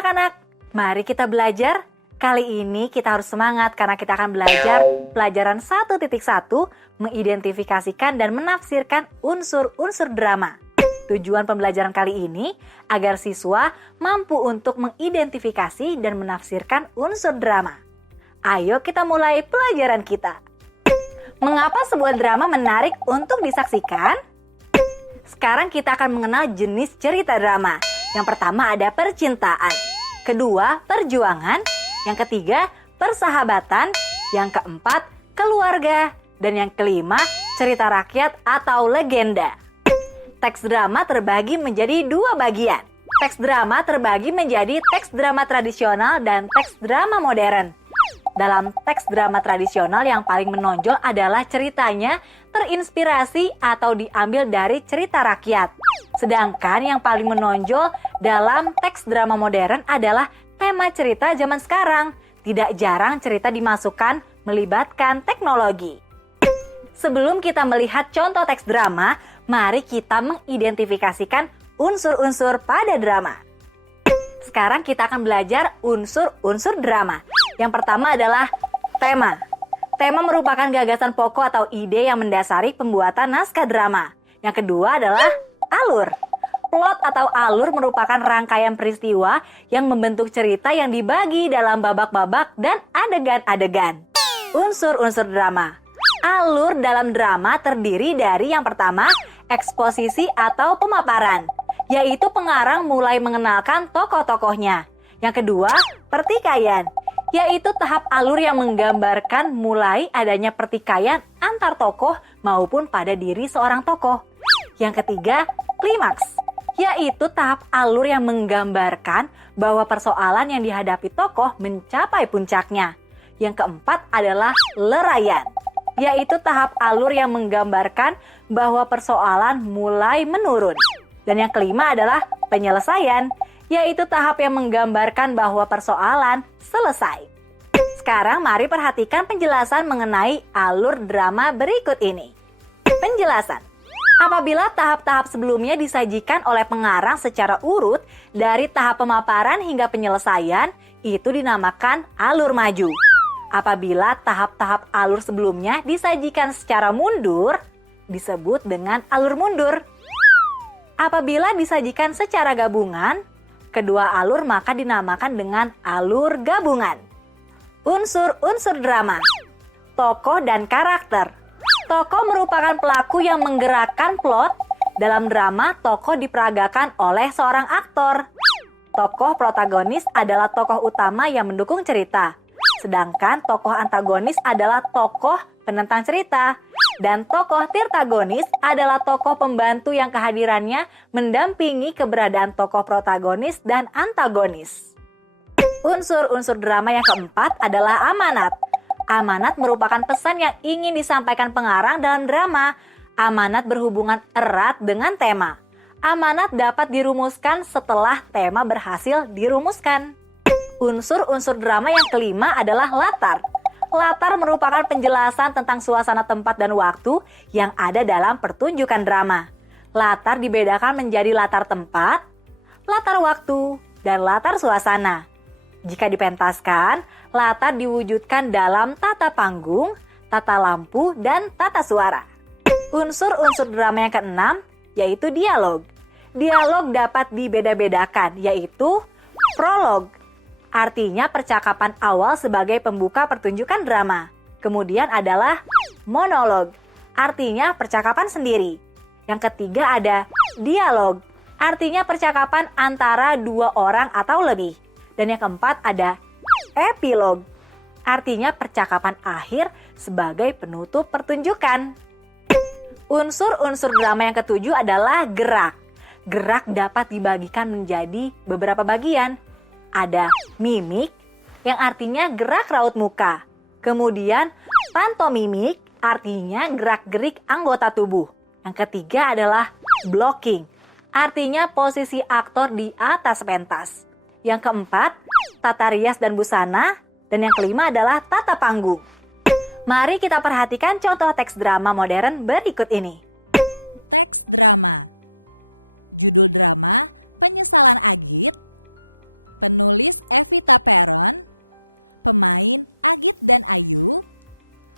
anak-anak, mari kita belajar. Kali ini kita harus semangat karena kita akan belajar pelajaran 1.1 mengidentifikasikan dan menafsirkan unsur-unsur drama. Tujuan pembelajaran kali ini agar siswa mampu untuk mengidentifikasi dan menafsirkan unsur drama. Ayo kita mulai pelajaran kita. Mengapa sebuah drama menarik untuk disaksikan? Sekarang kita akan mengenal jenis cerita drama. Yang pertama ada percintaan, kedua perjuangan, yang ketiga persahabatan, yang keempat keluarga, dan yang kelima cerita rakyat atau legenda. Teks drama terbagi menjadi dua bagian. Teks drama terbagi menjadi teks drama tradisional dan teks drama modern. Dalam teks drama tradisional yang paling menonjol adalah ceritanya terinspirasi atau diambil dari cerita rakyat. Sedangkan yang paling menonjol dalam teks drama modern adalah tema cerita zaman sekarang. Tidak jarang cerita dimasukkan melibatkan teknologi. Sebelum kita melihat contoh teks drama, mari kita mengidentifikasikan unsur-unsur pada drama. Sekarang kita akan belajar unsur-unsur drama. Yang pertama adalah tema. Tema merupakan gagasan pokok atau ide yang mendasari pembuatan naskah drama. Yang kedua adalah alur. Plot atau alur merupakan rangkaian peristiwa yang membentuk cerita yang dibagi dalam babak-babak dan adegan-adegan. Unsur-unsur drama. Alur dalam drama terdiri dari yang pertama, eksposisi atau pemaparan, yaitu pengarang mulai mengenalkan tokoh-tokohnya. Yang kedua, pertikaian, yaitu tahap alur yang menggambarkan mulai adanya pertikaian antar tokoh maupun pada diri seorang tokoh. Yang ketiga, klimaks, yaitu tahap alur yang menggambarkan bahwa persoalan yang dihadapi tokoh mencapai puncaknya. Yang keempat adalah leraian, yaitu tahap alur yang menggambarkan bahwa persoalan mulai menurun. Dan yang kelima adalah penyelesaian, yaitu tahap yang menggambarkan bahwa persoalan selesai. Sekarang mari perhatikan penjelasan mengenai alur drama berikut ini. Penjelasan. Apabila tahap-tahap sebelumnya disajikan oleh pengarang secara urut dari tahap pemaparan hingga penyelesaian, itu dinamakan alur maju. Apabila tahap-tahap alur sebelumnya disajikan secara mundur, disebut dengan alur mundur. Apabila disajikan secara gabungan, kedua alur maka dinamakan dengan alur gabungan. Unsur-unsur drama. Tokoh dan karakter. Tokoh merupakan pelaku yang menggerakkan plot. Dalam drama, tokoh diperagakan oleh seorang aktor. Tokoh protagonis adalah tokoh utama yang mendukung cerita. Sedangkan tokoh antagonis adalah tokoh penentang cerita. Dan tokoh tirtagonis adalah tokoh pembantu yang kehadirannya mendampingi keberadaan tokoh protagonis dan antagonis. Unsur-unsur drama yang keempat adalah amanat. Amanat merupakan pesan yang ingin disampaikan pengarang dalam drama. Amanat berhubungan erat dengan tema. Amanat dapat dirumuskan setelah tema berhasil dirumuskan. Unsur-unsur drama yang kelima adalah latar. Latar merupakan penjelasan tentang suasana tempat dan waktu yang ada dalam pertunjukan drama. Latar dibedakan menjadi latar tempat, latar waktu, dan latar suasana. Jika dipentaskan, latar diwujudkan dalam tata panggung, tata lampu, dan tata suara. Unsur-unsur drama yang keenam yaitu dialog. Dialog dapat dibeda-bedakan, yaitu prolog. Artinya percakapan awal sebagai pembuka pertunjukan drama. Kemudian adalah monolog. Artinya percakapan sendiri. Yang ketiga ada dialog. Artinya percakapan antara dua orang atau lebih. Dan yang keempat ada epilog. Artinya percakapan akhir sebagai penutup pertunjukan. Unsur-unsur drama yang ketujuh adalah gerak. Gerak dapat dibagikan menjadi beberapa bagian. Ada mimik yang artinya gerak raut muka. Kemudian pantomimik artinya gerak-gerik anggota tubuh. Yang ketiga adalah blocking. Artinya posisi aktor di atas pentas. Yang keempat, tata rias dan busana. Dan yang kelima adalah tata panggung. Mari kita perhatikan contoh teks drama modern berikut ini. Teks drama. Judul drama, Penyesalan Agit. penulis Evita Peron, pemain Agit dan Ayu,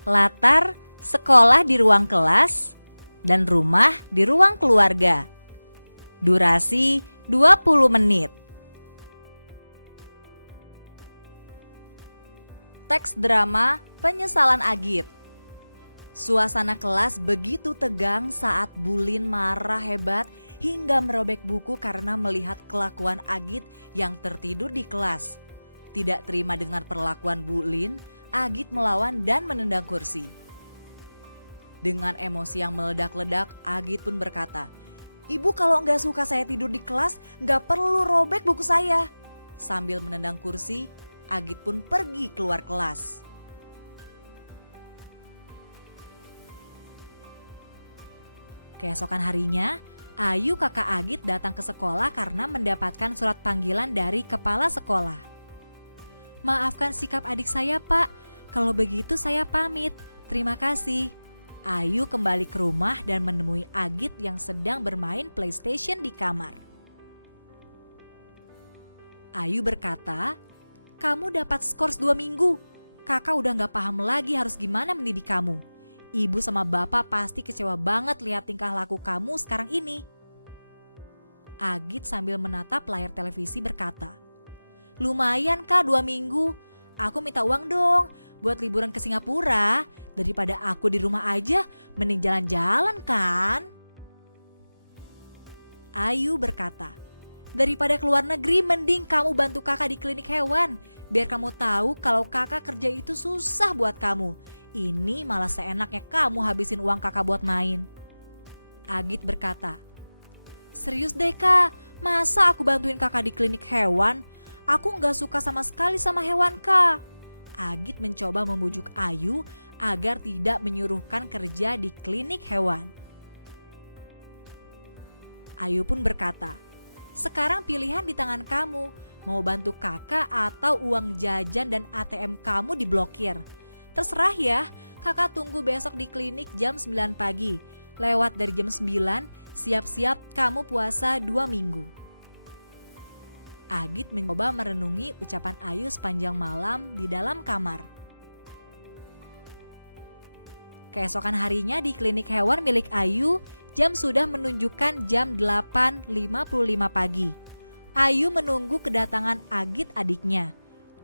latar sekolah di ruang kelas, dan rumah di ruang keluarga. Durasi 20 menit. Teks drama Penyesalan Agit. Suasana kelas begitu tegang saat Bulin marah hebat hingga merobek buku karena melihat kelakuan Agit yang tertidur di kelas. Tidak terima dengan perlakuan Bulin, Agit melawan dan menendang kursi. Dengan emosi yang meledak-ledak, Agit pun berkata, "Ibu kalau nggak suka saya tidur di kelas, nggak perlu robek buku saya." Sambil menendang kursi, Agit pun pergi keluar kelas. Keesokan harinya, Ayu kakak Agit datang ke sekolah karena mendapatkan surat panggilan dari kepala sekolah. "Maafkan sikap adik saya, Pak. Kalau begitu saya pamit. Terima kasih." Ayu kembali ke rumah dan menemui Agit yang sedang bermain PlayStation di kamar. Ayu berkata, "Kamu dapat skors 2 minggu. Kakak udah gak paham lagi harus gimana mendidik kamu. Ibu sama bapak pasti kecewa banget lihat tingkah laku kamu sekarang ini." Agit sambil menatap layar televisi berkata, "Lumayan Kak 2 minggu. Aku minta uang dong buat liburan ke Singapura. Daripada aku di rumah aja, mending jalan-jalan kan?" Ayu berkata, "Daripada keluar negeri, mending kamu bantu kakak di klinik hewan. Biar kamu tahu kalau kakak kerja itu susah buat kamu. Ini malah seenaknya kamu habisin uang kakak buat main." Agit berkata, "Serius deh Kak, masa aku bantuin kakak di klinik hewan? Aku gak suka sama sekali sama hewan Kak." Agit mencoba membujuk Ayu agar tidak menyuruhkan kerja di klinik hewan. Ayu pun berkata, "Sekarang pilihan di tangan kamu, mau bantu kakak atau uang jajan dan ATM kamu diblokir. Terserah ya, kakak tunggu besok di klinik jam 9 pagi. Lewat dari jam 9, siap-siap kamu puasa 2 minggu. Agit mencoba merenungi ucapan Ayu sepanjang malam di dalam kamar. Keesokan harinya di klinik hewan milik Ayu, jam sudah menunjukkan jam 8.55 pagi. Ayu menunggu kedatangan Agit adiknya.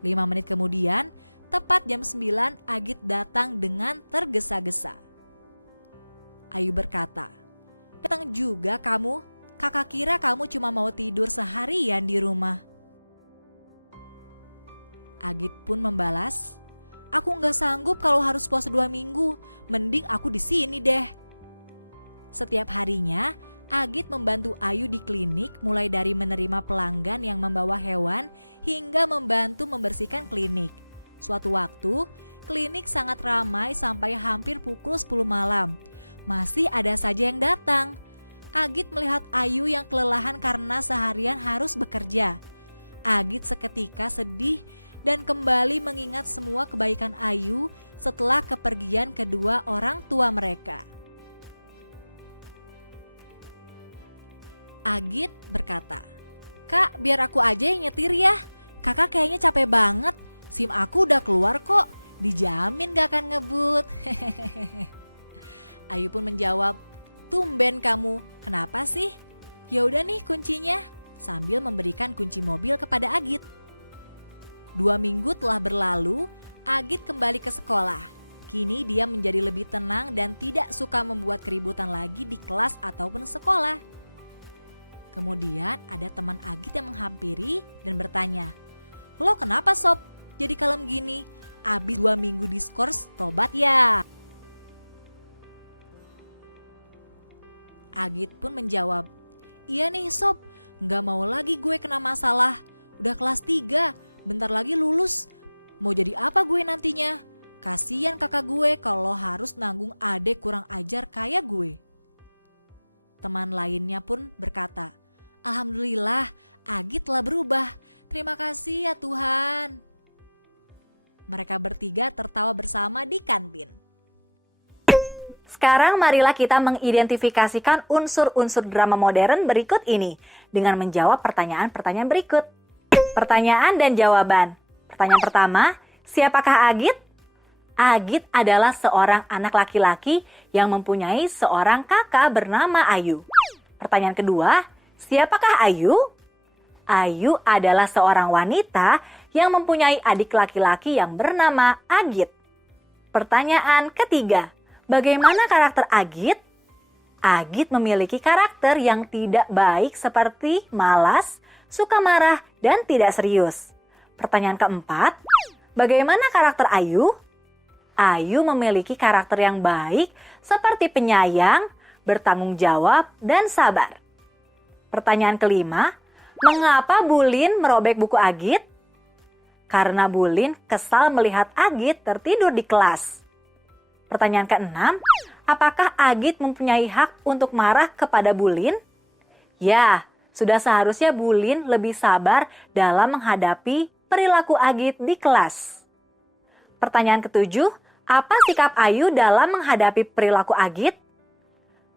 5 menit kemudian, tepat jam 9, Agit datang dengan tergesa-gesa. Ayu berkata, "Datang juga kamu? Kakak kira kamu cuma mau tidur seharian di rumah." Agit pun membalas, "Aku gak sanggup kalau harus puasa 2 minggu. Mending aku di sini deh." Setiap harinya, Agit membantu Ayu di klinik mulai dari menerima pelanggan yang membawa hewan hingga membantu membersihkan klinik. Suatu waktu, klinik sangat ramai sampai hampir pukul 10 malam. Masih ada saja yang datang. Agit melihat Ayu yang kelelahan karena seharian harus bekerja. Agit seketika sedih dan kembali mengingat semua kebaikan Ayu setelah kepergian kedua orang tua mereka. Agit berkata, "Kak, biar aku aja yang nyetir ya. Kakak kayaknya capek banget. SIM aku udah keluar kok, dijamin gak akan ngebut." Ayu pun menjawab, "Tumben kamu, kenapa sih?" "Ya udah nih kuncinya," sambil memberikan kunci mobil kepada Agit. 2 minggu telah berlalu, Agit kembali ke sekolah. Kini dia menjadi lebih tenang dan tidak suka membuat keributan lagi di kelas ataupun sekolah. Kemudian ada teman Agit yang menghampiri dan bertanya, "Lo kenapa sob? Jadi kalem gini, abis 2 minggu diskors, tobat ya?" Agit pun menjawab, "Iya nih sob, gak mau lagi gue kena masalah. Udah kelas 3, bentar lagi lulus. Mau jadi apa gue nantinya? Kasian kakak gue kalau harus nanggung adek kurang ajar kayak gue." Teman lainnya pun berkata, "Alhamdulillah, Agit telah berubah. Terima kasih ya Tuhan." Mereka bertiga tertawa bersama di kantin. Sekarang marilah kita mengidentifikasikan unsur-unsur drama modern berikut ini dengan menjawab pertanyaan-pertanyaan berikut. Pertanyaan dan jawaban. Pertanyaan pertama, siapakah Agit? Agit adalah seorang anak laki-laki yang mempunyai seorang kakak bernama Ayu. Pertanyaan kedua, siapakah Ayu? Ayu adalah seorang wanita yang mempunyai adik laki-laki yang bernama Agit. Pertanyaan ketiga, bagaimana karakter Agit? Agit memiliki karakter yang tidak baik seperti malas, suka marah, dan tidak serius. Pertanyaan keempat, bagaimana karakter Ayu? Ayu memiliki karakter yang baik seperti penyayang, bertanggung jawab, dan sabar. Pertanyaan kelima, mengapa Bulin merobek buku Agit? Karena Bulin kesal melihat Agit tertidur di kelas. Pertanyaan keenam, apakah Agit mempunyai hak untuk marah kepada Bulin? Ya, sudah seharusnya Bulin lebih sabar dalam menghadapi perilaku Agit di kelas. Pertanyaan ketujuh, apa sikap Ayu dalam menghadapi perilaku Agit?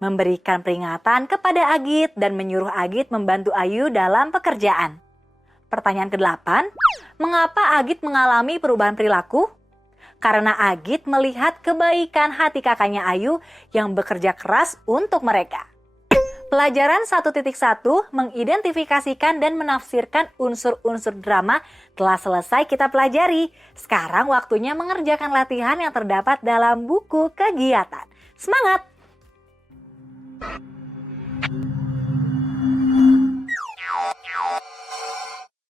Memberikan peringatan kepada Agit dan menyuruh Agit membantu Ayu dalam pekerjaan. Pertanyaan ke-8, mengapa Agit mengalami perubahan perilaku? Karena Agit melihat kebaikan hati kakaknya Ayu yang bekerja keras untuk mereka. Pelajaran 1.1 mengidentifikasikan dan menafsirkan unsur-unsur drama telah selesai kita pelajari. Sekarang waktunya mengerjakan latihan yang terdapat dalam buku kegiatan. Semangat!